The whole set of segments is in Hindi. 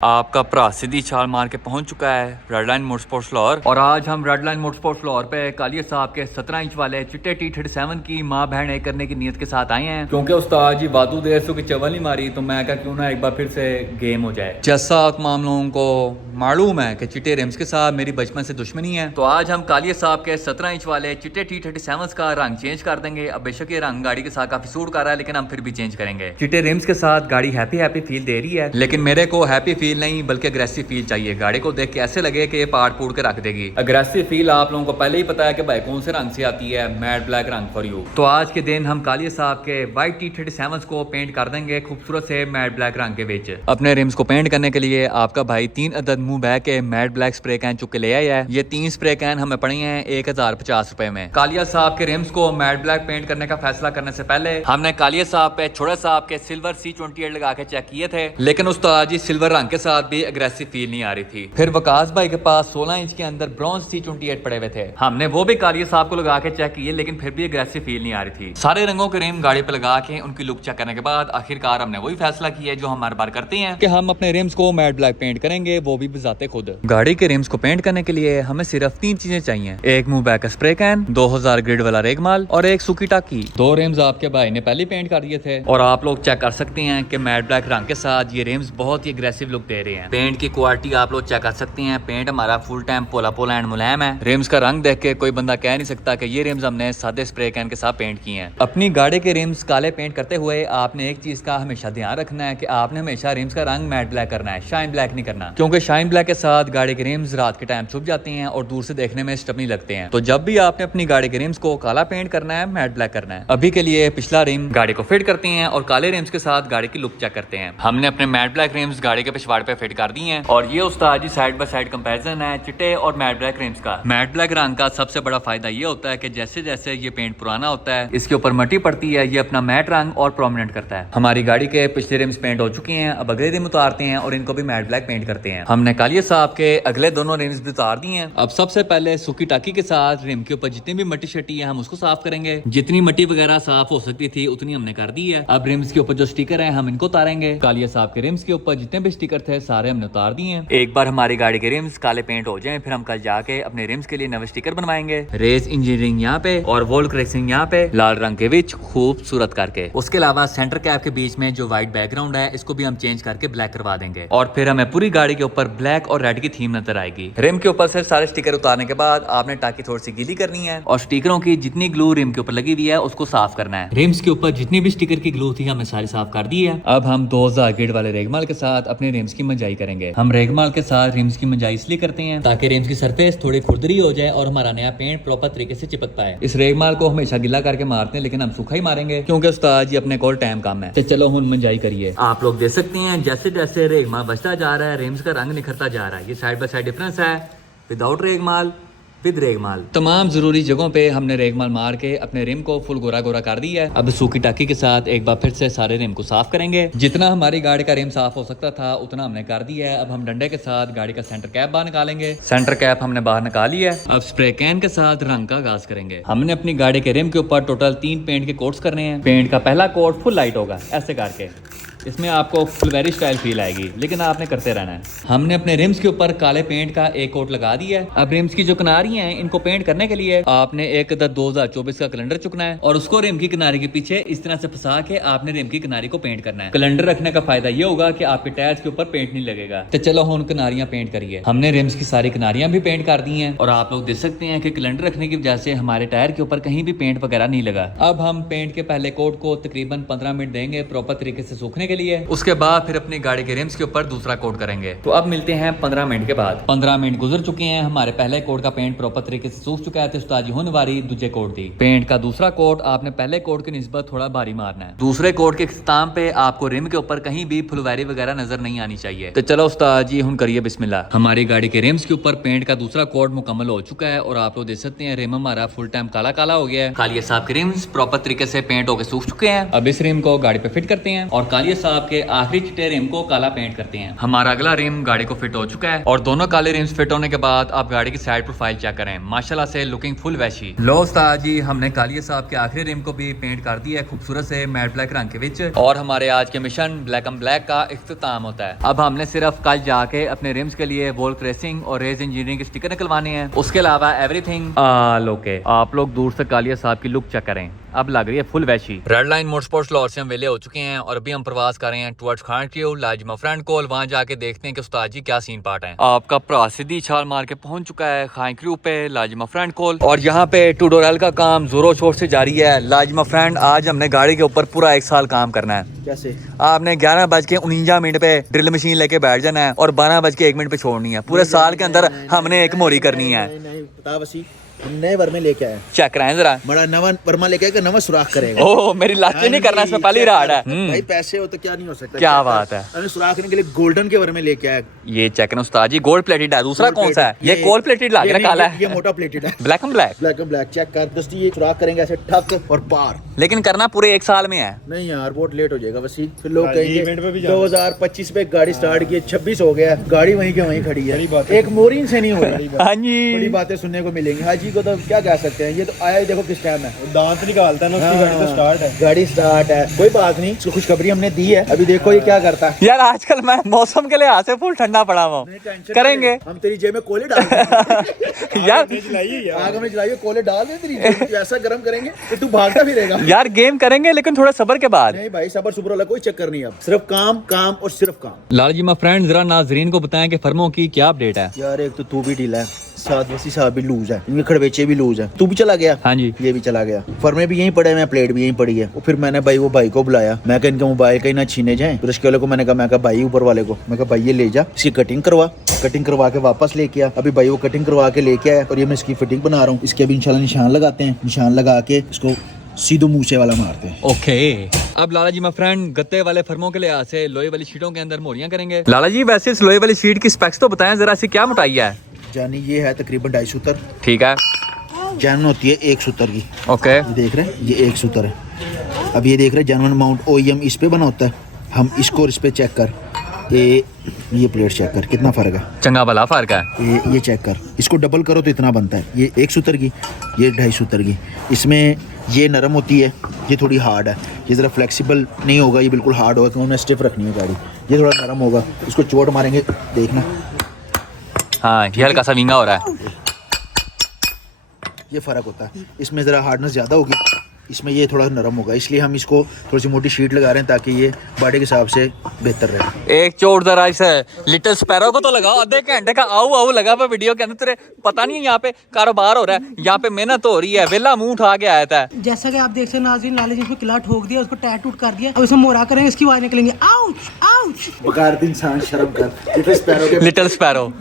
आपका भरा सीधी छाल मार के पहुंच चुका है रेड लाइन मोटरस्पोर्ट्स लाहौर। और आज हम रेड लाइन मोटरस्पोर्ट्स लाहौर पे कालिया साहब के 17 इंच वाले चिट्टे T37 की माँ बहन एक करने की नीयत के साथ आए हैं, क्योंकि उस्ताद जी वादू देर से चवल नहीं मारी तो मैं क्या क्यों ना एक बार फिर से गेम हो जाए। जैसा तमाम लोगों को मालूम है कि चिट्टे रिम्स के साथ मेरी बचपन से दुश्मनी है, तो आज हम कालिया साहब के 17 इंच वाले चिट्टे T37 का रंग चेंज कर देंगे। अब बेशक ये रंग गाड़ी के साथ काफी सूट कर रहा है, लेकिन हम फिर भी चेंज करेंगे। चिट्टे रिम्स के साथ गाड़ी हैप्पी फील दे रही है, लेकिन मेरे को हैप्पी फील नहीं बल्कि अग्रेसिव फील चाहिए। गाड़ी को देख के ऐसे लगे कि ये पार्ट पूड़ के रख देगी। अग्रेसिव फील आप लोगों को पहले ही पता है कि भाई कौन से रंग से आती है, मैट ब्लैक रंग फॉर यू। तो आज के दिन हम कालिया साहब के वाइट T37 को पेंट कर देंगे खूबसूरत से मैट ब्लैक रंग के बीच। अपने रिम्स को पेंट करने के लिए आपका भाई 3 अदद मुंह बह के मैट ब्लैक स्प्रे कैन चुक के ले आया है। ये 3 स्प्रे कैन हमें पड़े हैं 1050 रुपए में। कालिया साहब के रिम्स को मैट ब्लैक पेंट करने का फैसला करने से पहले हमने कालिया साहब पे छोड़ा साहब के सिल्वर C28 लगा के चेक किए थे, लेकिन उस्ताद जी सिल्वर रंग के साथ भी अग्रेसिव फील नहीं आ रही थी। फिर वकास भाई के पास 16 इंच के अंदर ब्रॉन्ज C28 पड़े हुए थे, हमने वो भी कालिया साहब को लगा के चेक किए, लेकिन फिर भी अग्रेसिव फील नहीं आ रही थी। सारे रंगों के रिम गाड़ी पे लगा के उनकी लुक चेक करने के बाद आखिरकार हमने वही फैसला किया जो हम हर बार करते हैं कि हम अपने रिम्स को मैट ब्लैक पेंट करेंगे, वो भी बजाते खुद। गाड़ी के रिम्स को पेंट करने के लिए हमें सिर्फ 3 चीजें चाहिए, एक मुंह बैक स्प्रे कैन, 2000 ग्रिड वाला रेगमाल और एक सूखी टाकी। 2 रिम्स आपके भाई ने पहले पेंट कर दिए थे और आप लोग चेक कर सकते हैं कि मैट ब्लैक रंग के साथ ये रिम्स बहुत ही अग्रेसिव लुक दे रहे हैं। पेंट की क्वालिटी आप लोग चेक कर सकते हैं, पेंट हमारा फुल टाइम पोला एंड मुलायम है। रिम्स का रंग देख के कोई बंदा कह नहीं सकता कि ये रिम्स हमने सादे स्प्रे कैन के साथ पेंट किए हैं। अपनी गाड़ी के रिम्स काले पेंट करते हुए आपने एक चीज का हमेशा ध्यान रखना है कि आपने हमेशा रिम्स का रंग मैट ब्लैक करना है, शाइन ब्लैक नहीं करना, क्योंकि शाइन ब्लैक के साथ गाड़ी के रिम्स रात के टाइम छुप जाते हैं और दूर से देखने में स्टबनी लगते हैं। तो जब भी आपने अपनी गाड़ी के रिम्स को काला पेंट करना है, मैट ब्लैक करना है। अभी के लिए पिछला रिम गाड़ी को फिट करते हैं और काले रिम्स के साथ गाड़ी की लुक चेक करते हैं। हमने अपने मैट ब्लैक रिम्स गाड़ी के पिछवाड़ पे फिट कर दिए हैं और ये उस्ताद जी साइड बाय साइड कंपैरिजन है चिट्टे और मैट ब्लैक रिम्स का। मैट ब्लैक रंग का सबसे बड़ा फायदा ये होता है कि जैसे जैसे ये पेंट पुराना होता है, इसके ऊपर मट्टी पड़ती है, ये अपना मैट रंग और प्रोमिनेंट करता है। हमारी गाड़ी के पिछले रिम्स पेंट हो चुके हैं, अब अगले रिम उतारते हैं और इनको भी मैट ब्लैक पेंट करते हैं। हमने कालिया साहब के अगले दोनों रिम्स भी उतार दिए हैं। अब सबसे पहले सूखी टाकी के साथ रिम के ऊपर जितनी भी मट्टी शट्टी है हम उसको साफ करेंगे। जितनी मट्टी वगैरह साफ हो सकती थी उतनी हमने कर दी है। अब रिम्स के ऊपर जो स्टिकर है हम इनको उतारेंगे। कालिया साहब के रिम्स के ऊपर जितने भी स्टिकर थे सारे हमने उतार दिए हैं। एक बार हमारी गाड़ी के रिम्स काले पेंट हो जाएं, फिर हम कल जाके अपने रिम्स के लिए नए स्टिकर बनवाएंगे। रेस इंजीनियरिंग यहाँ पे और वॉल क्रेसिंग यहाँ पे लाल रंग के बीच खूबसूरत करके। उसके अलावा सेंटर कैप के बीच में जो व्हाइट बैकग्राउंड है इसको भी हम चेंज करके ब्लैक करवा देंगे और फिर हमें पूरी गाड़ी के ऊपर ब्लैक और रेड की थीम नजर आएगी। रिम के ऊपर से सारे स्टिकर उतारने के बाद आपने टाकी थोड़ी सी गीली करनी है और स्टिकरों की जितनी ग्लू रिम के ऊपर लगी हुई है उसको साफ करना है। रिम्स के ऊपर जितनी भी स्टिकर की ग्लू थी हमने सारी साफ कर दी है। अब हम 2000 ग्रिड वाले रेगमाल के साथ अपने रिम्स की मंजाई करेंगे। हम रेगमाल के साथ रिम्स की मंजाई इसलिए करते हैं ताकि रिम्स की सरफेस थोड़ी खुरदरी हो जाए और हमारा नया पेंट प्रॉपर तरीके से चिपक पाए। इस रेगमाल को हमेशा गिला करके मारते हैं, लेकिन हम सूखा ही मारेंगे क्योंकि उस्ताद जी अपने को टाइम कम है। तो चलो हुन मंजाई करिए। आप लोग देख सकते हैं जैसे जैसे रेगमाल बचता जा रहा है रिम्स का रंग निखरता जा रहा है। ये साइड बाय साइड डिफरेंस है, विदाउट रेगमाल विद रेगमाल। तमाम जरूरी जगहों पे हमने रेगमाल मार के अपने रिम को फुल गोरा गोरा कर दिया है। अब सूखी टाकी के साथ एक बार फिर से सारे रिम को साफ करेंगे। जितना हमारी गाड़ी का रिम साफ हो सकता था उतना हमने कर दिया है। अब हम डंडे के साथ गाड़ी का सेंटर कैप बाहर निकालेंगे। सेंटर कैप हमने बाहर निकाली है। अब स्प्रे कैन के साथ रंग का आगाज करेंगे। हमने अपनी गाड़ी के रिम के ऊपर टोटल 3 पेंट के कोट्स करने हैं। पेंट का पहला कोट फुल लाइट होगा ऐसे करके, इसमें आपको फुलवेरी स्टाइल फील आएगी, लेकिन आपने करते रहना है। हमने अपने रिम्स के ऊपर काले पेंट का एक कोट लगा दिया है। अब रिम्स की जो किनारी हैं इनको पेंट करने के लिए आपने एक 2024 का कैलेंडर चुकना है और उसको रिम की किनारे के पीछे इस तरह से फंसा के आपने रिम की किनारी को पेंट करना है। कैलेंडर रखने का फायदा ये होगा कि आपके टायर्स के ऊपर पेंट नहीं लगेगा। तो चलो हम किनारियां पेंट करिए। हमने रिम्स की सारी किनारियां भी पेंट कर दी हैं और आप लोग देख सकते हैं कि कैलेंडर रखने की वजह से हमारे टायर के ऊपर कहीं भी पेंट वगैरह नहीं लगा। अब हम पेंट के पहले कोट को तकरीबन 15 मिनट देंगे प्रॉपर तरीके से सूखने के लिए। उसके बाद फिर अपनी गाड़ी के रिम्स के ऊपर दूसरा कोट करेंगे। तो अब मिलते हैं 15 मिनट के बाद। 15 मिनट गुजर चुके हैं, हमारे पहले कोट का पेंट प्रॉपर तरीके से सूख चुका है। तो उस्ताद जी होने वाली दूसरे कोट दी। पेंट का दूसरा कोट आपने पहले कोट की निस्बत थोड़ा भारी मारना है। दूसरे कोट के इख्तिताम पे आपको रिम के ऊपर कहीं भी फुलवारी वगैरह नजर नहीं आनी चाहिए। तो चलो उस्ताद जी हम करिए बिस्मिल्लाह। हमारी गाड़ी के रिम्स के ऊपर पेंट का दूसरा कोट मुकम्मल हो चुका है और आप लोग देख सकते हैं रिम हमारा फुल टाइम काला काला हो गया है। कालिया साहब के रिम्स प्रॉपर तरीके से पेंट होकर सूख चुके हैं। अब इस रिम को गाड़ी पे फिट करते हैं और कालिया साहब के आखिरी चिट्टे रिम को काला पेंट करते हैं। हमारा अगला रिम गाड़ी को फिट हो चुका है और दोनों काले रिम्स फिट होने के बाद आप गाड़ी की साइड प्रोफाइल चेक करें, माशाल्लाह से लुकिंग फुल वैशी। लो उस्ताद जी, हमने कालिया साहब के आखिरी रिम को भी पेंट कर दिया है खूबसूरत से मैट ब्लैक रंग के विच, और हमारे आज के मिशन ब्लैक एंड ब्लैक का इख्तिताम होता है। अब हमने सिर्फ कल जाके अपने रिम्स के लिए वोल्क रेसिंग और रेस इंजीनियरिंग के स्टिकर निकलवाने हैं। उसके अलावा एवरीथिंग ओके। आप लोग दूर से कालिया साहब की लुक चेक करें, अब लग रही है फुल वैशी। रेड लाइन मोटरस्पोर्ट्स लाहौर से हम वेले हो चुके हैं और अभी हम प्रवास कर रहे हैं टुवर्ड्स खान क्यू लाजिमा फ्रेंड कोल। वहां जाके देखते हैं कि उस्ताद जी क्या सीन पार्ट है। आपका भरा सीधी छाल मार के पहुंच चुका है खान क्यू पे लाजिमा फ्रेंड कोल, और यहाँ पे टूडोरल का काम जोरों शोर से जारी है। लाजिमा फ्रेंड, आज हमने गाड़ी के ऊपर पूरा 1 साल काम करना है। कैसे? आपने 11:49 पे ड्रिल मशीन लेके बैठ जाना है और 12:01 पे छोड़नी है। पूरे साल के अंदर हमने एक मोरी करनी है। नहीं बता वसी, हम नए वर्मे लेके आए। चेक कराएं जरा। बड़ा नवा वर्मा लेके आएगा, नवा सुराख करेगा। ओह, मेरी लाची नहीं करना, इसमें पहली राड है। भाई पैसे हो तो क्या नहीं हो सकता। क्या बात है। अरे सुराख करने के लिए गोल्डन के वर्मे लेके आए। ये चेक करें उस्ताद जी, गोल्ड प्लेटेड है। दूसरा कौन सा है? ये गोल्ड प्लेटेड लग रहा है, काला है। ये मोटा प्लेटेड है, black and black. Black and black. Check कर दोस्ती, ये सुराख करेंगे ऐसे ठक और पार। लेकिन करना पूरे 1 साल में है। नहीं यार, बहुत लेट हो जाएगा वसी। फिर लोग कहेंगे 2025 पे गाड़ी स्टार्ट की, 26 हो गया, गाड़ी वहीं के वहीं खड़ी है। एक मोरिन से नहीं हो रही। हाँ जी, बड़ी बातें सुनने को मिलेंगी। हाजी को तो क्या कह सकते हैं, ये तो आया ही देखो किस टाइम है, दांत निकालता है ना उसकी। गाड़ी तो स्टार्ट है, गाड़ी स्टार्ट है। कोई बात नहीं, इसको खुशखबरी हमने दी है। अभी देखो ये क्या करता है। यार आजकल मैं मौसम के लिहाज से फुल ठंडा पड़ा हुआ हूँ। करेंगे हम तेरी जेब में कोले डाल देंगे। यार आग हमने जलाई है, कोले डाल दे तेरी जेब में, ऐसा गर्म करेंगे कि तू भागता फिरेगा। यार गेम करेंगे लेकिन थोड़ा सब्र के बाद। नहीं भाई, सबर सुबर वाला कोई चक्कर नहीं। अब सिर्फ काम काम और सिर्फ काम। लाल जी माय फ्रेंड, जरा नाजरीन को बताएं कि फर्मों की क्या अपडेट है। यार एक तो तू भी ढीला है, साथ वसी साहब भी लूज है, इनके खड़बेचे भी लूज है। तू भी चला गया। हाँ जी, ये भी चला गया। फर्मे भी यहीं पड़े हैं, प्लेट भी यहीं पड़ी है। और फिर मैंने भाई वो भाई को बुलाया, मैं कहा इनका मोबाइल कहीं ना छीने जाए। फिर उसके वाले को मैंने कहा भाई ऊपर वाले को, मैं कहा भाई ये ले जा, इसकी कटिंग करवा के वापस लेके आ। अभी भाई वो कटिंग करवा के लेके आया और ये मैं इसकी फिटिंग बना रहा हूँ। इसके अभी इंशाल्लाह निशान लगाते हैं, निशान लगा के इसको सीधो मूसे वाला मारते हैं। ओके। अब लाला जी माय फ्रेंड, गत्ते वाले फर्मों के लिहाज से लोहे वाली शीटों के अंदर मोरियां करेंगे। लाला जी वैसे इस लोहे वाली शीट की स्पेक्स तो बताएं जरा, इसकी क्या मोटाई है? जानी ये है तकरीबन 2.5 सूतर। ठीक है। जैन होती है 1 सूतर की। ओके। ये देख रहे हैं, ये 1 सूतर है। अब ये देख रहे हैं जर्मन माउंट OEM इस पे बना होता है। हम इसको इस पे चेक कर, ये प्लेट चेक कर, कितना फर्क है। चंगा भला फर्क है। ये चेक कर, इसको डबल करो तो इतना बनता है। ये 1 सूतर की, ये 2.5 सूतर की। इसमें ये नरम होती है, ये थोड़ी हार्ड है। ये ज़रा फ्लेक्सिबल नहीं होगा, ये बिल्कुल हार्ड होगा क्योंकि स्टिफ रखनी है गाड़ी। ये थोड़ा नरम होगा, इसको चोट मारेंगे देखना। हाँ, ये हल्का सा विंगा हो रहा है। ये फ़र्क होता है, इसमें ज़रा हार्डनेस ज़्यादा होगी, इसमें ये थोड़ा नरम होगा। इसलिए हम इसको थोड़ी सी मोटी शीट लगा रहे हैं ताकि ये बॉडी के हिसाब से बेहतर रहे। एक चोट जरा इस लिटिल स्पैरो को तो लगाओ। आधे घंटे का आओ लगा हुआ वीडियो के अंदर, तेरे पता नहीं है यहाँ पे कारोबार हो रहा है, यहाँ पे मेहनत हो रही है। वेला मुंह उठा के आया था। जैसा कि आप देख सकते हैं नाज़रीन, लाले जी इसमें किला ठोक दिया, उसको टैट टूट कर दिया। अब इसमें मोरा करेंगे, इसकी आवाज निकलेंगे आउच आउच। बगारत इंसान शर्म कर। Little sparrow.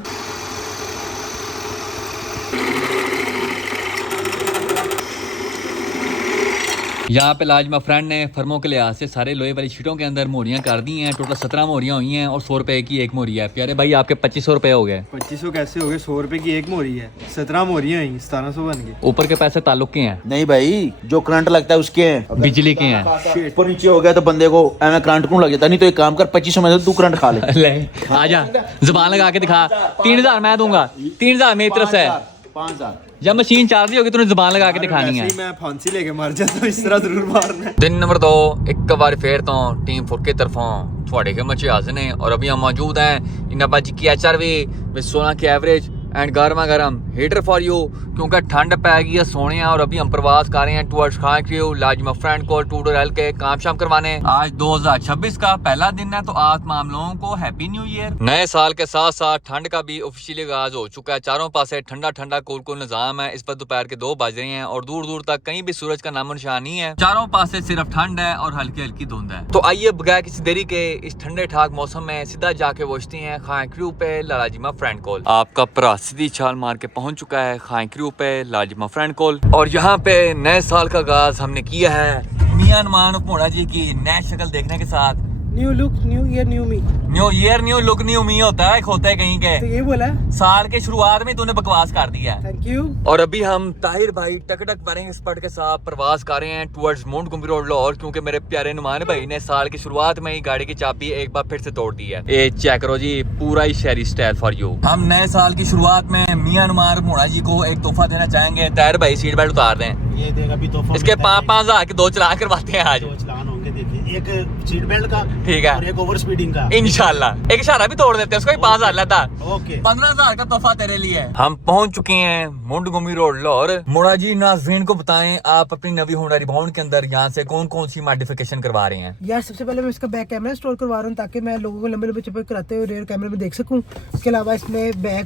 यहाँ पे लाजमा फ्रेंड ने फर्मों के लिहाज से सारे लोहे वाली शीटों के अंदर मोरियां कर दी हैं। टोटल 17 मोरियां हुई हैं और 100 रुपए की एक मोरी है। प्यारे भाई आपके 2500 रुपए हो गए। 2500 कैसे हो गए? 100 रुपए की एक मोरी है, 17 मोरियां हुई, 1700 बन गए। ऊपर के पैसे ताल्लुक के हैं? नहीं भाई, जो करंट लगता है उसके हैं, बिजली के हैं। ऊपर नीचे हो गया तो बंदे को एवं करंट क्यों लग जाता? नहीं तो एक काम कर, 2500 में तू करंट खा ले। आजा, जुबान लगा के दिखा। 3000 मैं दूंगा, 3000 मेरी तरफ से। 5000 जब मशीन चार्ज होगी तूने जुबान लगा के दिखानी है। मैं फांसी लेके मर जाता हूं, इस तरह जरूर मारना है। दिन नंबर 2 एक बार फिर तो टीम फुट की तरफों थोड़े के मचे हाजिर ने और अभी हम मौजूद हैं इन्ना जी की HRV विद 16 की एवरेज एंड गर्मा गर्म हीटर फॉर यू, क्योंकि ठंड पै गई है सोने। और अभी हम प्रवास कर रहे हैं टुवर्ड्स खान क्यू लाजिमा फ्रेंड को टूडर हेल के काम शाम करवाने। आज 2026 का पहला दिन है, तो आज तमाम लोगों को हैप्पी न्यू ईयर। नए साल के साथ साथ ठंड का भी ऑफिशियली आगाज हो चुका है। चारों पासे ठंडा ठंडा कूल कूल निजाम है। इस पर दोपहर के 2 बज रहे हैं और दूर दूर तक कहीं भी सूरज का नामो निशान नहीं है। चारों पासे सिर्फ ठंड है और हल्की हल्की धुंध है। तो आइए बगैर किसी देरी के इस ठंडे ठाक मौसम में सीधा जाके पहुंचते हैं खान क्यू पे लाजिमा फ्रेंड कोल। आपका भरा सीधी छाल मार के पहुंच चुका है खान क्यू पे लाजिमा फ्रेंड कोल, और यहाँ पे नए साल का आगाज हमने किया है मियां नुमान भोड़ा जी की नई शक्ल देखने के साथ। New look new year new me. New year new look new me होता है, एक होता है कहीं के। तो ये बोला साल के शुरुआत में तूने बकवास कर दिया है। Thank you. और अभी हम ताहिर भाई टकटक वायरिंग एक्सपर्ट के साथ प्रवास कर रहे हैं टुवर्ड्स माउंट गुम्बी रोड लाहौर, क्योंकि मेरे प्यारे नुमान भाई ने साल की शुरुआत में ही गाड़ी की चाबी एक बार फिर से तोड़ दी है। ये चेक करो जी, पूरा ही शहरी स्टाइल फॉर यू। हम नए साल की शुरुआत में मियां नुमान मोड़ा जी को एक तोहफा देना चाहेंगे। ताहिर भाई सीट बेल्ट उतार दें। ये देगा भी तोहफा। इसके 5,000 के 2 चलान करवाते हैं आज। 2 चलान होंगे, देखिए, एक सीट बेल्ट का, ठीक है, और एक ओवर स्पीडिंग का। इंशाल्लाह एक इशारा भी तोड़ देते हैं, उसको भी 5,000 लेता। ओके, 15,000 का तोहफा तेरे लिए। हम पहुंच चुके हैं माउंट गुम्बी रोड लाहौर। मोड़ा जी नाज़रीन को बताएं, आप अपनी नवी होंडा रिबाउंड के अंदर यहाँ से कौन कौन सी मॉडिफिकेशन करवा रहे हैं? यार सबसे पहले मैं इसका बैक कैमरा इंस्टॉल करवा रहा हूँ ताकि मैं लोगों को लंबे लंबे चप्पे कराते हुए रेयर कैमरे में देख सकूँ। उसके अलावा इसमें बैक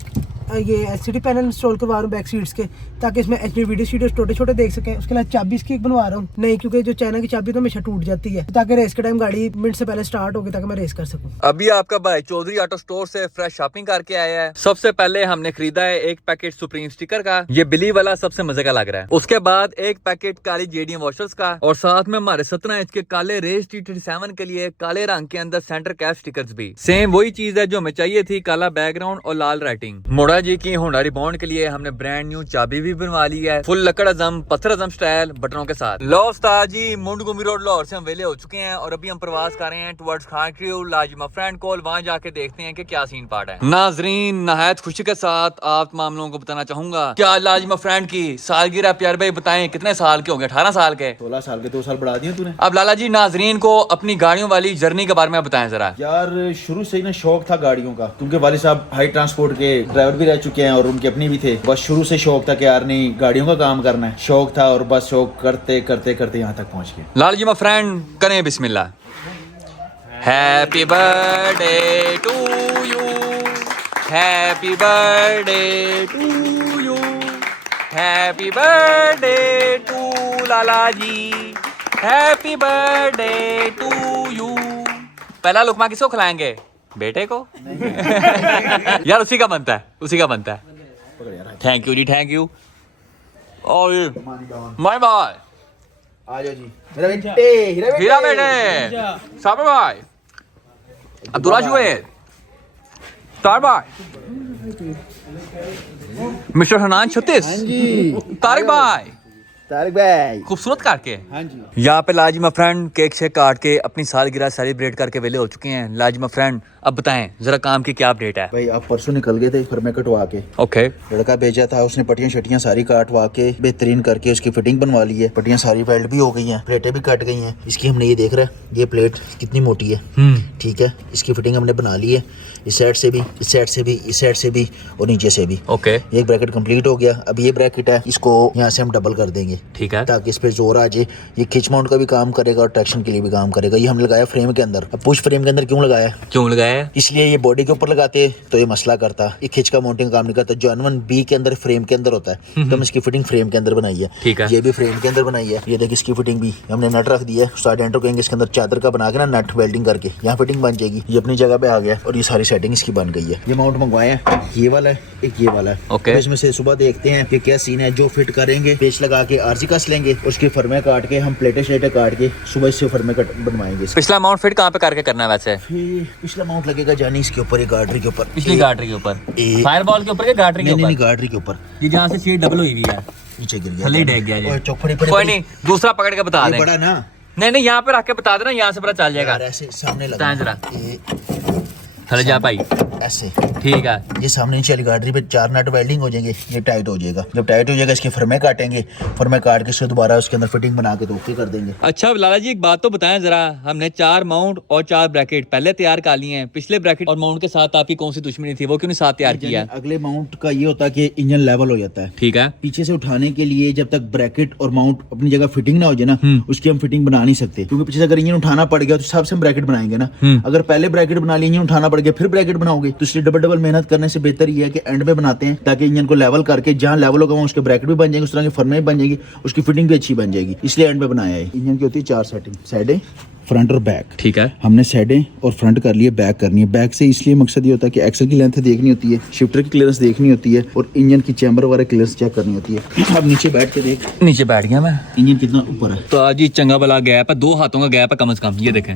ये एलसीडी पैनल इंस्टॉल करवा रहा हूँ बैक सीट्स के, ताकि इसमें एचडी वीडियो शीट छोटे छोटे देख सकें। उसके अलावा चाबी इसकी एक बनवा रहा हूँ नहीं, क्योंकि जो चाइना की चाबी तो हमेशा टूट जाती है, ताकि रेस के टाइम गाड़ी मिनट से पहले स्टार्ट होगी ताकि मैं रेस कर सकूँ। अभी आपका भाई चौधरी ऑटो स्टोर से फ्रेश शॉपिंग करके आया है। सबसे पहले हमने खरीदा है एक पैकेट सुप्रीम स्टिकर का, ये बिली वाला सबसे मजे का लग रहा है। उसके बाद एक पैकेट काली जेडीएम वॉशर्स का, और साथ में हमारे 17 इंच के काले रेस T37 के लिए काले रंग के अंदर सेंटर कैप स्टिकर्स भी। सेम वही चीज है जो हमें चाहिए थी, काला बैकग्राउंड और लाल राइटिंग। मोड़ा जी की होंडा रिबाउंड के लिए हमने ब्रांड न्यू चाबी भी बनवा ली है, फुल लकड़ अज़म पत्थर अज़म स्टाइल बटनों के साथ। लो उस्ताद जी, माउंट गुम्बी रोड लाहौर से हम वेले हो चुके हैं और अभी हम प्रवास कर रहे हैं टुवर्ड्स खान क्रू लाजिमा फ्रेंड कॉल। वहां जाके देखते हैं कि क्या सीन पार्ट है। नाजरीन, नहायत खुशी के साथ आप तमाम लोगों को बताना चाहूंगा, क्या लाजिमा फ्रेंड की सालगिरह प्यार भाई बताएं कितने साल के होंगे? 18 साल के? 16 साल के 2 साल बढ़ा दिए तूने। अब लाला जी नाजरीन को अपनी गाड़ियों वाली जर्नी के बारे में बताएं जरा। यार शुरू से ही ना शौक था गाड़ियों का, क्योंकि वाले साहब हाई ट्रांसपोर्ट के ड्राइवर भी रह चुके हैं और उनके अपने भी थे। बस शुरू से शौक था कि यार नहीं, गाड़ियों का काम करना है, शौक था, और बस शौक करते करते करते यहाँ तक पहुँच गए। लाला जी फ्रेंड करें बिस्मिल्लाह। Happy birthday to you, happy birthday to you, happy birthday to Lala ji, happy birthday to you. पहला लुकमा किसको खिलाएंगे? बेटे को? यार उसी का बनता है, उसी का बनता है। थैंक यू जी, थैंक यू। और बाय बाय। आ जाओ जी मेरा बेटे, हीरा बेटे, साबर भाई, अब्दुल्ला जुएद, स्टार भाई, मिस्टर हनान 36, तारिक भाई, तारिक भाई खूबसूरत करके। हाँ जी। यहाँ पे लाजिमा फ्रेंड केक शेक काट के अपनी सालगिरह सेलिब्रेट करके वेले हो चुके हैं। लाजिमा फ्रेंड अब बताएं जरा काम की क्या अपडेट है? भाई आप परसों निकल गए थे, फिर मैं कटवा के ओके लड़का भेजा था, उसने पट्टियां शटियां सारी काटवा के बेहतरीन करके उसकी फिटिंग बनवा ली है। पट्टियां सारी वेल्ड भी हो गई हैं, प्लेटें भी कट गई हैं। इसकी हमने ये देख रहा है, ये प्लेट कितनी मोटी है, ठीक है, इसकी फिटिंग हमने बना ली है। इस साइड से भी, इस साइड से भी, इस साइड से भी और नीचे से भी। ओके, एक ब्रैकेट कंप्लीट हो गया। अब ये ब्रैकेट है, इसको यहाँ से हम डबल कर देंगे, ठीक है, ताकि इस पे जोर आ जाए। ये खिच माउंट का भी काम करेगा और ट्रैक्शन के लिए भी काम करेगा। ये हमने लगाया फ्रेम के अंदर। अब पुश फ्रेम के अंदर क्यों लगाया? क्यों लगाया? इसलिए ये बॉडी के ऊपर लगाते तो ये मसला करता, ये खिंच का माउंटिंग काम नहीं करता। जो N1B के अंदर फ्रेम के अंदर होता है, तो हम इसकी फिटिंग फ्रेम के अंदर बनाई है, ठीक है। ये भी फ्रेम के अंदर बनाई है। ये देख, इसकी फिटिंग भी हमने नट रख दिया है। स्टार्ट एंटर करेंगे, इसके अंदर चादर का बना के ना नट वेल्डिंग करके यहाँ फिटिंग बन जाएगी। ये अपनी जगह पे आ गया और ये सारी सेटिंग इसकी बन गई है। ये माउंट मंगवाए हैं, ये वाला है, एक ये वाला है। ओके, इसमें से सुबह देखते हैं कि क्या सीन है। जो फिट करेंगे, पेच लगा के आरसी कस लेंगे, उसके फर्मे काट के हम प्लेटें श्लेटें काट के सुबह इससे फर्मे कट बनवाएंगे। पिछला माउंट फिट कहाँ पे करके करना है वैसे? फिर पिछला माउंट लगेगा जानी इसके ऊपर, ये गार्डरी के ऊपर, पिछली गार्डरी के ऊपर, फायरबॉल के ऊपर या गार्डरी के ऊपर? नहीं, गार्डरी के ऊपर। ये जहाँ से सीट डबल हुई हुई है, नीचे गिर गया, थले डेग गया ये। चौखड़ी कोई नहीं, दूसरा पकड़ के बता दें। बड़ा ना, नहीं यहाँ पे रख के बता देना, यहाँ से पता चल जाएगा। ऐसे सामने बताएं लगा, जरा, थले जा भाई, ऐसे, ठीक है। ये सामने नीचे वाली गार्डरी पे 4 नट वेल्डिंग हो जाएंगे, ये टाइट हो जाएगा। जब टाइट हो जाएगा, इसके फर्मे काटेंगे, फर्मे काट के इसको दोबारा उसके अंदर फिटिंग बना के तो ओके कर देंगे। अच्छा लाला जी एक बात तो बताएं जरा, हमने 4 माउंट और 4 ब्रैकेट पहले तैयार कर लिए हैं। पिछले ब्रैकेट और माउंट के साथ आपकी कौन सी दुश्मनी थी, वो क्यों नहीं साथ तैयार किया? अगले माउंट का ये होता है कि इंजन लेवल हो जाता है, ठीक है। पीछे से उठाने के लिए जब तक ब्रैकेट और माउंट अपनी जगह फिटिंग ना हो जाए ना, उसकी हम फिटिंग बना नहीं सकते, क्योंकि पीछे से अगर इंजन उठाना पड़ गया तो हिसाब से हम ब्रैकेट बनाएंगे ना। अगर पहले ब्रैकेट बना लिया, इंजन उठाना पड़ गया, फिर ब्रैकेट बनाओगे, तो इसलिए डबल मेहनत करने से बेहतर ये है कि एंड में बनाते हैं, ताकि इंजन को लेवल करके जहां लेवल होगा वहां उसके ब्रैकेट भी बन जाएंगे, उस तरह के फर्मे भी बन जाएगी, उसकी फिटिंग भी अच्छी बन जाएगी। इसलिए एंड में बनाया है। इंजन की होती है 4 सेटिंग, साइडें, फ्रंट और बैक, ठीक है। हमने साइडें और फ्रंट कर लिए, बैक करनी है। बैक से इसलिए मकसद ये होता है कि एक्सल की लेंथ देखनी होती है, शिफ्टर की क्लियरेंस देखनी होती है और इंजन की चैम्बर वगैरह क्लियरेंस चेक करनी होती है। अब नीचे बैठ के देख, नीचे बैठ गया मैं, इंजन कितना ऊपर है। तो आज ही चंगा भला गैप है, 2 हाथों का गैप है कम से कम। ये देखें,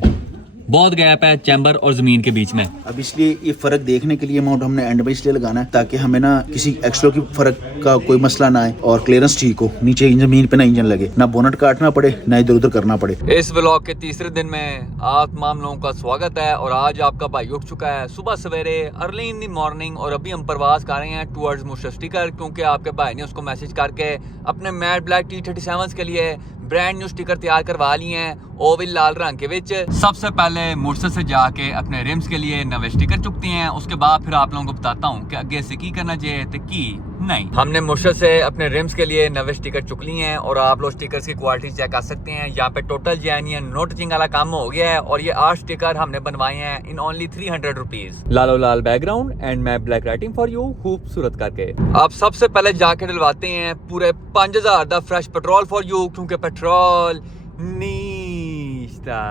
बहुत गैप है चैम्बर और जमीन के बीच में। अब इसलिए ये फर्क देखने के लिए माउंट हमने एंड में इसलिए लगाना है ताकि हमें ना किसी एक्सलो की फर्क का कोई मसला ना आए और क्लियरेंस ठीक हो, नीचे जमीन पे ना इंजन लगे, ना बोनट काटना पड़े ना इधर उधर करना पड़े। इस व्लॉग के तीसरे दिन में आप तमाम लोगों का स्वागत है और आज आपका भाई उठ चुका है सुबह सवेरे अर्ली इन दी मॉर्निंग और अभी हम परवाज कर रहे हैं टुवर्ड्स मुर्शद स्टिकर, क्योंकि आपके भाई ने उसको मैसेज करके अपने मैट ब्लैक T37 के लिए ब्रांड न्यू स्टिकर तैयार करवा लिए हैं ओविल लाल रंग के विच। सबसे पहले मुर्शद से जाके अपने रिम्स के लिए नवे स्टिकर चुकते हैं, उसके बाद फिर आप लोगों को बताता हूँ कि आगे से की करना चाहिए तो की नहीं। हमने मुर्शद से अपने रिम्स के लिए नवे स्टिकर चुक लिए हैं और आप लोग स्टिकर्स की क्वालिटी चेक कर सकते हैं। यहाँ पे टोटल जेन्युइन नो टचिंग वाला काम हो गया है और ये 8 स्टिकर हमने बनवाए हैं इन ओनली 300 रुपीज। लालो लाल बैकग्राउंड एंड मैं ब्लैक राइटिंग फॉर यू खूबसूरत करके। अब सबसे पहले जाके डलवाते हैं पूरे 5000 का फ्रेश पेट्रोल फॉर यू, क्योंकि पेट्रोल नीस्ता।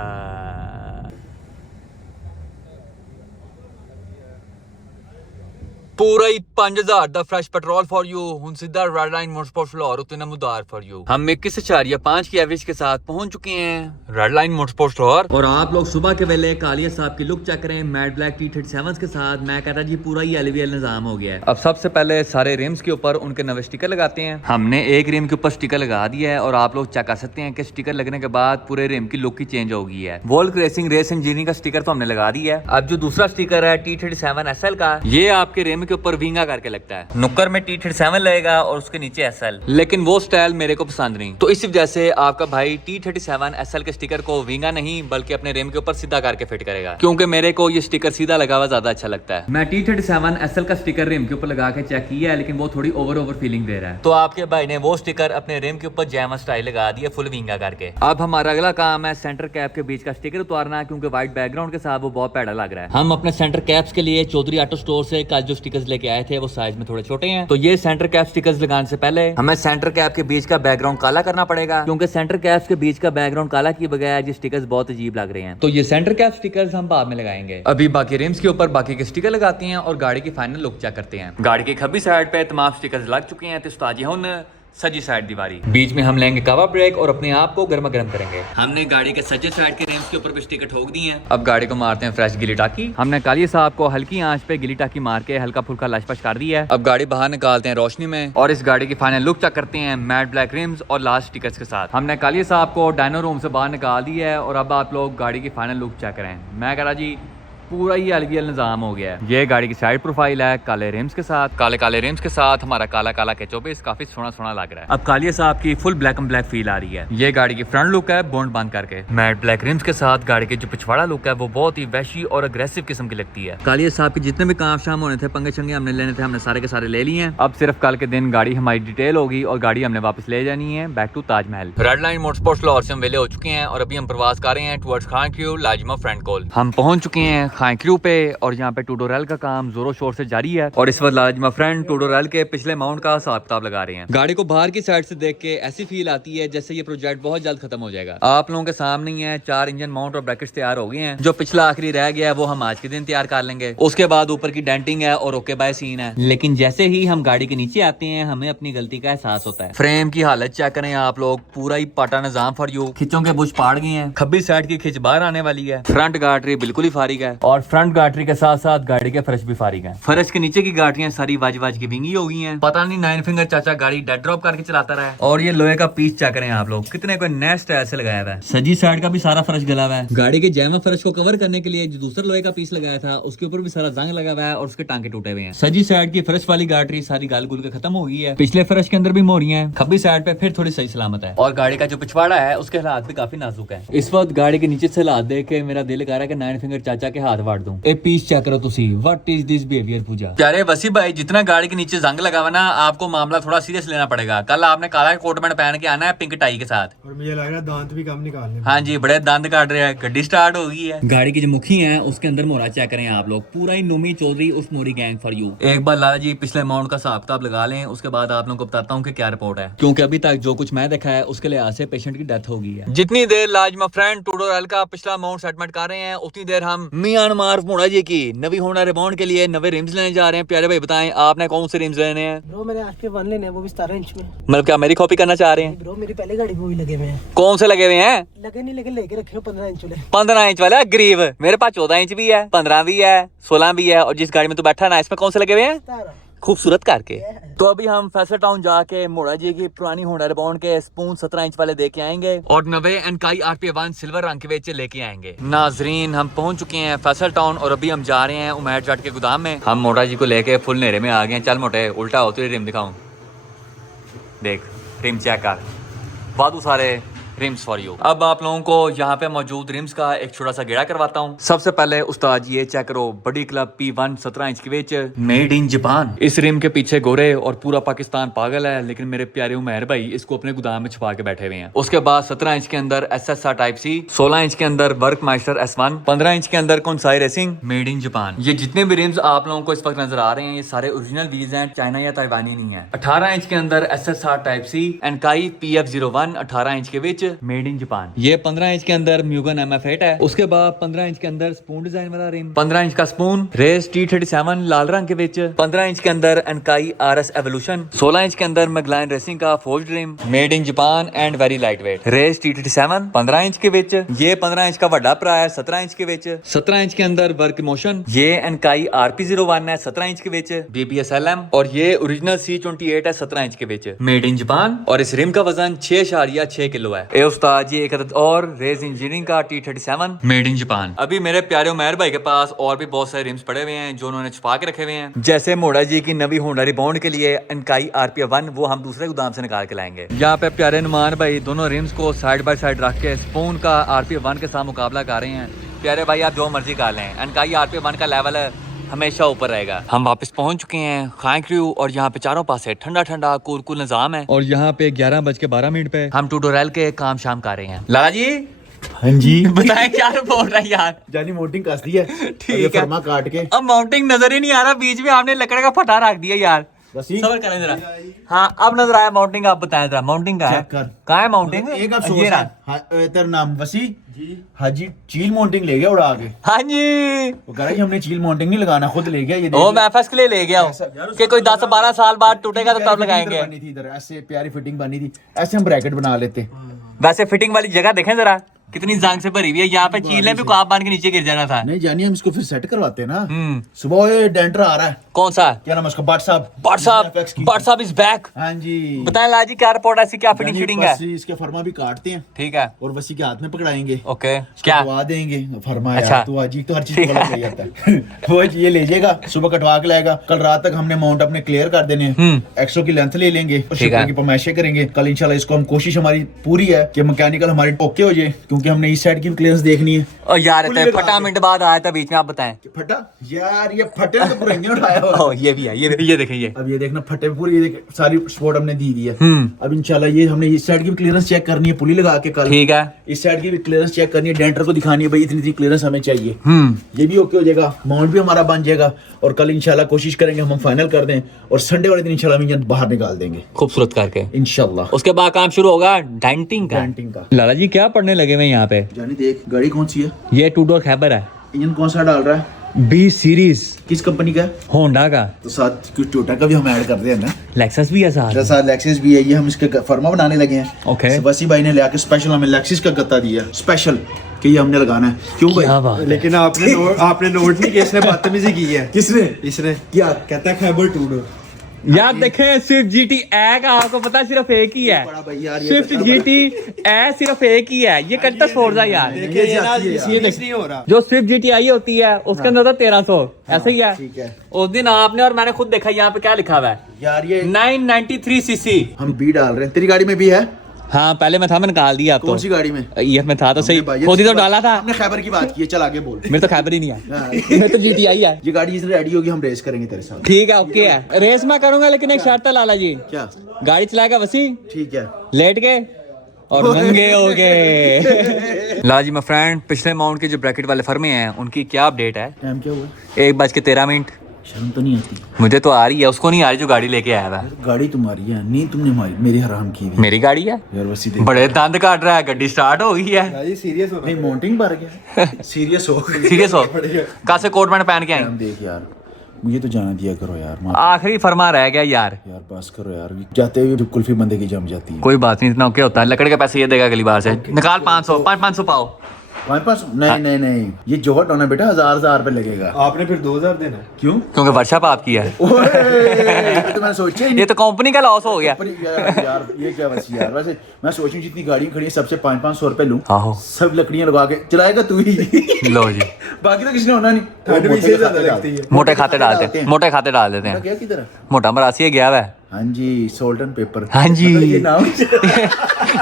पूरा ही 5000 का फ्रेश पेट्रोल फॉर यू। हुन सीधा रेड लाइन मोटरस्पोर्ट्स लाहौर उतने नमदार फॉर यू। हम 21.5 की एवरेज के साथ पहुंच चुके हैं रेड लाइन मोटरस्पोर्ट्स लाहौर और आप लोग सुबह के वेले कालिया साहब की लुक चेक करें मैट ब्लैक T37 के साथ। मैं कहता जी पूरा ही LVL निजाम हो गया है। अब सबसे पहले सारे रिम्स के ऊपर उनके नवे स्टिकर लगाते हैं। हमने एक रिम के ऊपर स्टिकर लगा दिया है और आप लोग चेक कर सकते हैं कि स्टिकर लगने के बाद पूरे रिम की लुक ही चेंज हो गई है। वोल्क रेसिंग रेस इंजीनियरिंग का स्टिकर तो हमने लगा दिया है। अब जो दूसरा स्टिकर है T37 SL का, ये आपके रिम के ऊपर विंगा करके लगता है। नुक्कर में T37 लगेगा और उसके नीचे SL, लेकिन वो स्टाइल मेरे को पसंद नहीं, तो इस वजह से आपका भाई T37 SL के स्टिकर को विंगा नहीं बल्कि अपने रिम के ऊपर सीधा करके फिट करेगा, क्योंकि मेरे को ये स्टिकर सीधा लगा हुआ ज्यादा अच्छा लगता है। मैं T37 SL का स्टिकर रिम के ऊपर लगा के चेक किया है, लेकिन वो थोड़ी ओवर फीलिंग दे रहा है, तो आपके भाई ने वो स्टिकर अपने रिम के ऊपर जैमा स्टाइल लगा दिया फुल विंगा करके। अब हमारा अगला काम है सेंटर कैप के बीच का स्टिकर उतारना, क्योंकि व्हाइट बैकग्राउंड के साथ वो बहुत पैड़ा लग रहा है। हम अपने सेंटर कैप्स के लिए चौधरी ऑटो स्टोर से कल जो स्टिकर्स लेके आए थे वो साइज में थोड़े छोटे हैं, तो ये सेंटर कैप स्टिकर्स लगाने से पहले हमें सेंटर कैप के बीच का बैकग्राउंड काला करना पड़ेगा, क्योंकि सेंटर कैप्स के बीच का बैकग्राउंड काला किए बगैर ये स्टिकर्स बहुत अजीब लग रहे हैं। तो ये सेंटर कैप स्टिकर्स हम बाद में लगाएंगे। अभी बाकी रिम्स के ऊपर बाकी के स्टिकर लगाते हैं और गाड़ी की फाइनल लुक चेक करते हैं। गाड़ी की खब्बी साइड पे तमाम स्टिकर्स लग चुके हैं, तो उस्ताद जी हुन सजी साइड दीवारी बीच में हम लेंगे कवर ब्रेक और अपने आप को गर्मा गर्म करेंगे। हमने गाड़ी के सज्जे साइड के रिम्स के ऊपर भी स्टिकर ठोक दिए हैं। अब गाड़ी को मारते हैं फ्रेश गिली टाकी। हमने कालिया साहब को हल्की आंच पे गिली टाकी मार के हल्का फुल्का लशपश कर दिया है। अब गाड़ी बाहर निकालते हैं रोशनी में और इस गाड़ी की फाइनल लुक चेक करते हैं मैट ब्लैक रिम्स और लास्ट स्टिकर्स के साथ। हमने कालिया साहब को डायनो रूम से बाहर निकाल दिया है और अब आप लोग गाड़ी की फाइनल लुक चेक करें। मैं कह रहा जी पूरा ही LVL निजाम हो गया है। ये गाड़ी की साइड प्रोफाइल है काले रिम्स के साथ, काले काले रिम्स के साथ हमारा काला काला केचोबिस काफी सोना सोना लग रहा है। अब कालिया साहब की full black and black feel आ रही है। ये गाड़ी की फ्रंट लुक है बोन्ड बंद करके। मैट ब्लैक रिम्स के साथ गाड़ी की जो पिछवाड़ा लुक है वो बहुत ही वैशी और अग्रेसिव किस्म की लगती है। कालिया साहब के जितने भी काम शाम होने थे, पंगे शंगे हमने लेने थे, हमने सारे के सारे ले लिए हैं। अब सिर्फ कल के दिन गाड़ी हमारी डिटेल होगी और गाड़ी हमने वापस ले जानी है back to Taj Mahal. Red line motorsports Lahore से हम वेले हो चुके हैं और अभी हम प्रवास कर रहे हैं टुवर्ड्स खान क्रू लाजिमा फ्रेंड कॉल। हम पहुंच चुके हैं खान क्रू पे और यहाँ पे टूडोरेल का काम जोरों शोर से जारी है और इस वक्त लाजिमा फ्रेंड टूडोरेल के पिछले माउंट का हिसाब किताब लगा रहे हैं। गाड़ी को बाहर की साइड से देख के ऐसी फील आती है जैसे ये प्रोजेक्ट बहुत जल्द खत्म हो जाएगा। आप लोगों के सामने ही है 4 इंजन माउंट और ब्रैकेट्स तैयार हो गए हैं। जो पिछला आखिरी रह गया है वो हम आज के दिन तैयार कर लेंगे। उसके बाद ऊपर की डेंटिंग है और ओके बाय सीन है, लेकिन जैसे ही हम गाड़ी के नीचे आते हैं हमें अपनी गलती का एहसास होता है। फ्रेम की हालत चेक करें आप लोग, पूरा ही पाटा निजाम फॉर यू। खिचों के बुश पाड़ गए हैं, खब्बी साइड की खिच बाहर आने वाली है, फ्रंट गाटरी बिल्कुल ही फारिग है और फ्रंट गाटरी के साथ साथ गाड़ी के फर्श भी फारिग है। फर्श के नीचे की गाड़ियां सारी वाज की विंगी हो गई हैं। पता नहीं 9 फिंगर चाचा गाड़ी डेड ड्रॉप करके चलाता रहा है। और ये लोहे का पीस चेक करें आप लोग, कितने कोई नए स्टाइल से लगाया हुआ है। सजी साइड का भी सारा फर्श गला हुआ है। गाड़ी के जैमा फर्श को कवर करने के लिए जो दूसरा लोहे का पीस लगाया था उसके ऊपर भी सारा जंग लगा हुआ है और उसके टांके टूटे हुए हैं। सजी साइड की फर्श वाली गाड़ी सारी गाल गुल के खत्म हो गई है। पिछले फर्श के अंदर भी मोरियां हैं, खब्बी साइड पे फिर थोड़ी सही सलामत है और गाड़ी का जो पिछवाड़ा है उसके हालात भी काफी नाजुक है। इस वक्त गाड़ी के नीचे से हालात देख के मेरा दिल कर रहा है कि 9 फिंगर चाचा के हाथ वाड़ दूं। ए पीस चेक करो तुसी, व्हाट इज दिस बिहेवियर पूजा। प्यारे वसी भाई, जितना गाड़ी के नीचे जंग लगा हुआ ना, आपको मामला थोड़ा सीरियस लेना पड़ेगा। कल आपने काला कोट पैंट पहन के आना है पिंक टाई के साथ। और मुझे लग रहा है दांत भी कम निकालने। हाँ जी, बड़े दांत काट रहे हैं। गड्डी स्टार्ट हो गई है। गाड़ी की जो मुखी है उसके अंदर मोहरा चेक करें आप लोग, पूरा ही नोमी चौधरी उस मोरी गैंग फॉर यू। एक बार लाला जी पिछले अमाउंट का हिसाब किताब लगा लें, उसके बाद आप लोगों को बताता हूँ कि क्या रिपोर्ट है, क्योंकि अभी तक जो कुछ मैं देखा है उसके लिहाज से पेशेंट की डेथ हो गई है। जितनी देर लाजमा फ्रेंड टूडोरेल का पिछला अमाउंट सेटलमेंट कर रहे हैं उतनी देर हम मियां जान मार्फ मोड़ा जी की नवी होंडा रिबॉन्ड के लिए नवे रिम्स लेने जा रहे हैं। प्यारे भाई बताएं आपने कौन से रिम्स लेने हैं? ब्रो मैंने आज के 1 लेने हैं, वो भी 17 इंच में। मतलब क्या मेरी कॉपी करना चाह रहे हैं? ब्रो मेरी पहले गाड़ी को भी लगे हुए हैं। कौन से लगे हुए हैं? लगे नहीं, लेकिन लेके रखे हो 15 इंच वाले। 15 इंच वाला गरीब, मेरे पास 14 इंच भी है, 15 भी है, 16 भी है, और जिस गाड़ी में तू बैठा ना इसमें कौन से लगे हुए हैं? 17। खूबसूरत करके। तो अभी हम फैसल टाउन जाके मोड़ा जी की पुरानी होंडा रिबॉन्ड के स्पून 17 इंच वाले देके आएंगे और नवे एनकाई RP1 सिल्वर रंग के बेचे लेके आएंगे। नाजरीन हम पहुंच चुके हैं फैसल टाउन और अभी हम जा रहे हैं उमैर जाट के गोदाम में। हम मोड़ा जी को लेके फुल नेरे में आ गए हैं। चल मोटे उल्टा हो तेरी रिम दिखाऊं, देख रिम चेक कर, वादू सारे रिम्स फॉर यू। अब आप लोगों को यहाँ पे मौजूद रिम्स का एक छोटा सा गेड़ा करवाता हूँ। सबसे पहले उस्ताद ये चेक करो, बड़ी क्लब P1 17 इंच की बेच, मेड इन जापान। इस रिम के पीछे गोरे और पूरा पाकिस्तान पागल है, लेकिन मेरे प्यारे उमैर भाई इसको अपने गोदाम में छुपा के बैठे हुए हैं। उसके बाद 17 इंच के अंदर SSR टाइप C, 16 इंच के अंदर वर्क मास्टर S1, 15 इंच के अंदर कौनसाई रेसिंग, मेड इन जापान। ये जितने भी रिम्स आप लोगों को इस वक्त नजर आ रहे हैं ये सारे ओरिजिनल व्हील्स हैं, चाइना या ताइवानी नहीं है। 18 इंच के अंदर SSR type C, एनकाई PF01 18 inch के बीच, मेड इन जापान। ये 15 इंच के अंदर म्यूगन MF8 है। उसके बाद 15 इंच के अंदर स्पून डिजाइन वाला रिम, 15 इंच का स्पून, रेस T37 लाल रंग के बीच, 15 इंच के अंदर एनकाई RS एवोल्यूशन, 16 इंच के अंदर मैगलाइन रेसिंग का fold rim, made in Japan and very lightweight, race T37 15 inch के बीच। ये 15 इंच का बड़ा भरा है 17 इंच के बीच, 17 इंच के अंदर वर्क मोशन। ये एनकाई RP01 है 17 इंच के बीच, BBS LM, और ये ओरिजिनल C28 है 17 इंच के बीच, मेड इन जापान। और इस रिम का वजन 6.6 किलो है। ए उस्ताद जी एक अदद और रेस इंजीनियरिंग का T37 मेड इन जापान। अभी मेरे प्यारे उमैर भाई के पास और भी बहुत सारे रिम्स पड़े हुए हैं जो उन्होंने छुपा के रखे हुए हैं, जैसे मोड़ा जी की नवी होंडा रिबॉन्ड के लिए एनकाई RP1, वो हम दूसरे गोदाम से निकाल के लाएंगे। यहाँ पे प्यारे नुमान भाई दोनों रिम्स को साइड बाय साइड रख के स्पून का RP1 के साथ मुकाबला कर रहे हैं। प्यारे भाई आप जो मर्जी कर लें, एनकाई RP1 का लेवल हमेशा ऊपर रहेगा। हम वापस पहुंच चुके हैं खाई क्रू और यहाँ पे चारों पास ठंडा ठंडा कूल निजाम है। और यहाँ पे 11:12 पे हम ट्यूटोरियल के काम शाम कर रहे हैं। लाला जी हाँ जी बताएं क्या बोल रहा है यार? जानी मोटिंग कस दी है, ठीक है, फरमा काट के। अब माउंटिंग नजर ही नहीं आ रहा, बीच में आपने लकड़ का फटा रख दिया यार। सबर करें जरा। हाँ अब नजर आया माउंटिंग, आप बताएं जरा माउंटिंग का है? कहाँ है माउंटिंग? एक अफसोस है, तेरा नाम वसी हाजी चील माउंटिंग ले गया उड़ा के। हाँ जी वो कह रहा है हमने चील माउंटिंग नहीं लगाना, खुद ले गया। ये ओ मैं FS के लिए ले गया हूँ कि कोई 10-12 साल बाद टूटेगा तो तब लगाएंगे। बनी थी इधर ऐसे प्यारी फिटिंग बनी थी, ऐसे हम ब्रैकेट बना लेते। वैसे फिटिंग वाली जगह देखें जरा कितनी जांग से भरी हुई है। यहाँ पे चीले भी को आप बांध के नीचे गिर जाना था। नहीं जानिए हम इसको फिर सेट करवाते हैं ना। सुबह ये डेंटर आ रहा है। कौन सा? क्या नाम है उसका? भट्ट साहब। भट्ट साहब इज बैक। हाँ जी बताएं लाजी क्या रिपोर्ट है, क्या फिटिंग फिटिंग है? इसके फरमा भी काटते हैं, ठीक है, और वसी के हाथ में पकड़ाएंगे। ओके क्या कटवा देंगे? फरमा अच्छा। यार तू आज तो हर चीज को गलत ले जाता है। वो ये ले जाएगा, सुबह कटवा के लाएगा। कल रात तक हमने माउंट अपने क्लियर कर देने हैं, 100 की लेंथ ले लेंगे और शुक्र की पमाइशे करेंगे। कल इंशाल्लाह इसको हम कोशिश हमारी पूरी है कि मैकेनिकल हमारी ओके हो जाए, क्योंकि हमने इस साइड की क्लियरेंस देखनी है। और यार फटा मिनट बाद आया था बीच में, आप बताएं। फटा यार ये फटे तो पुरंगे उठाया हुआ। ये भी है, ये देखिए ये। अब ये देखना फटे पूरी, ये सारी स्पॉट हमने दी है। अब इंशाल्लाह ये हमने इस साइड की भी क्लियरेंस चेक करनी है, पुली लगा के कल। ठीक है, इस साइड की भी क्लियरेंस चेक करनी है, डेंटर को दिखानी है भाई इतनी क्लियरेंस हमें चाहिए। ये भी ओके हो जाएगा, माउंट भी हमारा बन जाएगा। और कल इंशाल्लाह कोशिश करेंगे हम फाइनल कर दें और संडे वाले दिन इंशाल्लाह हम इंजन बाहर निकाल देंगे खूबसूरत करके इंशाल्लाह। उसके बाद काम शुरू होगा डेंटिंग का। लाला जी क्या पढ़ने लगे हुए यहाँ पे? जानी देख गाड़ी कौन सी है? ये 2 डोर खैबर है। इंजन कौन सा डाल रहा है? B series. किस कंपनी का? होंडा का। तो साथ कुछ टोयोटा का भी हम ऐड कर रहे हैं ना, लेक्सस भी है साथ लेक्सस भी है। ये हम इसके फर्मा बनाने लगे हैं। ओके, वसी भाई ने लेके स्पेशल हमें लेक्सिस का गत्ता दिया स्पेशल कि ये हमने लगाना है। क्यों भाई? लेकिन आपने नोट नहीं किया, इसने बदतमीजी की है। किसने? इसने क्या कहता है खैबर 2 डोर। यार देखें स्विफ्ट GT ए का आपको पता सिर्फ एक ही है। स्विफ्ट GT ए सिर्फ एक ही है। ये कंटस फोर्जा यार। ये नहीं हो रहा। जो स्विफ्ट GT आई होती है उसके अंदर तो 1300 ऐसे ही है। ठीक है, उस दिन आपने और मैंने खुद देखा यहाँ पे क्या लिखा हुआ है यार ये 993 cc। हम बी डाल रहे हैं। तेरी गाड़ी में भी है? हाँ पहले मैं था, मैंने निकाल दिया। कौन सी गाड़ी में? ये में था तो सही, खुद ही तो डाला था। हमने खैबर की बात की है, चल आगे बोल। मेरे तो खैबर ही नहीं है, मेरे तो GT आई है। ये गाड़ी जिस रेडी होगी हम रेस करेंगे तेरे साथ। ठीक है, ओके है, रेस मैं करूंगा लेकिन एक शर्त है लाला जी। क्या? गाड़ी चलाएगा वसी, ठीक है, लेट के और नंगे हो गए। लाला जी माय फ्रेंड, पिछले माउंट के जो ब्रैकेट वाले फर्मे हैं उनकी क्या अपडेट है? टाइम क्या हुआ? 1:13 शर्म तो नहीं आती? मुझे तो आ रही है, उसको नहीं आ रही जो गाड़ी लेके आया था। गाड़ी तुम्हारी है, नींद तुमने मारी, मेरी हराम की हुई। मेरी गाड़ी है यार वसी देख, बड़े दंद काट रहा है, गड्डी स्टार्ट हो गई है। भाई सीरियस हो नहीं माउंटिंग भर गया, सीरियस हो सीरियस हो, कहाँ से कोट पैंट पहन के आई? हम देख यार, मुझे तो जाना दिया करो यार, माफ आखिरी फरमा रह गया यार। यार, बस करो यार, जाते हुए कुल्फी बंदे की जम जाती है। कोई बात नहीं, इतना क्या होता है, लकड़ी के पैसे ये देगा अगली बार से। निकाल 500, 500 पाओ। हमारे पास नहीं, ये जोहट होना बेटा, 1000 रुपए लगेगा। आपने फिर 2000 देना है। क्यों? क्योंकि वर्कशॉप आपकी है। ओए, ये तो मैंने सोचा ही ये तो कंपनी का लॉस हो गया। नहीं। यार ये क्या वैसे यार, वैसे मैं सोचूं जितनी गाड़ियां खड़ी हैं सबसे 500 रुपए लूं, आहो। सब लकड़ियां लगा के चलाएगा तू ही। लो जी, बाकी तो किसी ने होना नहीं। ठंड भी इससे ज्यादा लगती है। मोटे खाते डालते हैं, मोटे खाते डाल देते हैं। क्या किधर है? मोटा मरासी गया हुआ है। हाँ जी, सोल्ट एंड पेपर। हाँ जी। मतलब ये नाम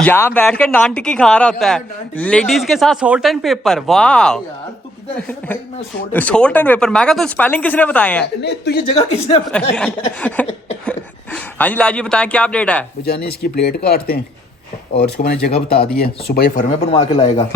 यहाँ बैठ के नान टिक्की खा रहा होता है, लेडीज के साथ सोल्ट एंड पेपर। वाह, यार तू किधर है भाई? मैं सोल्ट सोल्ट एंड पेपर। मैं कहा तो स्पेलिंग किसने बताए हैं? नहीं, तुझे जगह किसने बताई? हाँ जी लाजी बताएं क्या अपडेट है? बजाने इसकी प्लेट काटते हैं और इसको मैंने जगह बता दी है, सुबह ये फर्मे बनवा के लाएगा,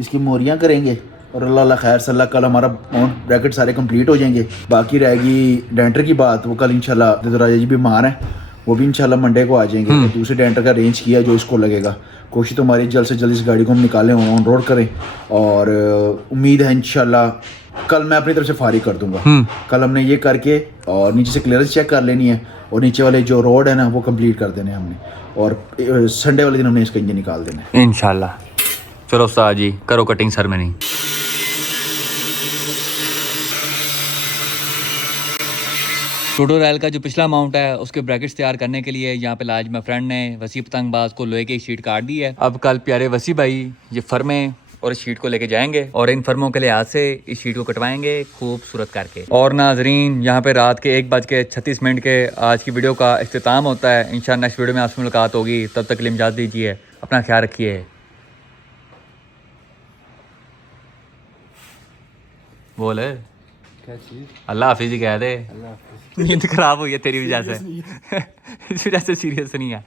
इसकी मोरियां करेंगे और अल्लाह खैर सल्ला कल हमारा माउंट ब्रैकेट सारे कंप्लीट हो जाएंगे। बाकी रहेगी डेंटर की बात, वो कल इंशाल्लाह, तो राजा जी बीमार हैं, वो भी इंशाल्लाह मंडे को आ जाएंगे। तो दूसरे डेंटर का अरेंज किया जो इसको लगेगा। कोशिश तो हमारी जल्द से जल्द इस गाड़ी को हम निकालें, ऑन रोड करें और उम्मीद है इंशाल्लाह कल मैं अपनी तरफ से फारिग कर दूंगा। कल हमने ये करके और नीचे से क्लियरेंस चेक कर लेनी है और नीचे वाले जो रोड है ना वो कंप्लीट कर देने हमने, और संडे वाले दिन हमने इसका इंजन निकाल देना है इंशाल्लाह। चलो उस्ताद जी करो कटिंग सर में नहीं। ट्यूटोरियल का जो पिछला अमाउंट है उसके ब्रैकेट्स तैयार करने के लिए यहाँ पे आज मेरे फ्रेंड ने वसी पतंगबाज को लोहे की शीट काट दी है। अब कल प्यारे वसी भाई ये फर्मे और इस शीट को लेके जाएंगे और इन फर्मों के लिहाज से इस शीट को कटवाएंगे खूबसूरत करके। और नाजरीन यहाँ पे रात के 1:36 के आज की वीडियो का इख्तिताम होता है। इंशाल्लाह नेक्स्ट वीडियो में आपसे मुलाकात होगी, तब तक के लिए इजाज़त दीजिए, अपना ख्याल रखिए। बोल क्या चीज? अल्लाह हाफिज़ ही कह दे। नींद खराब हुई है तेरी वजह से। इस वजह से सीरियस नहीं है।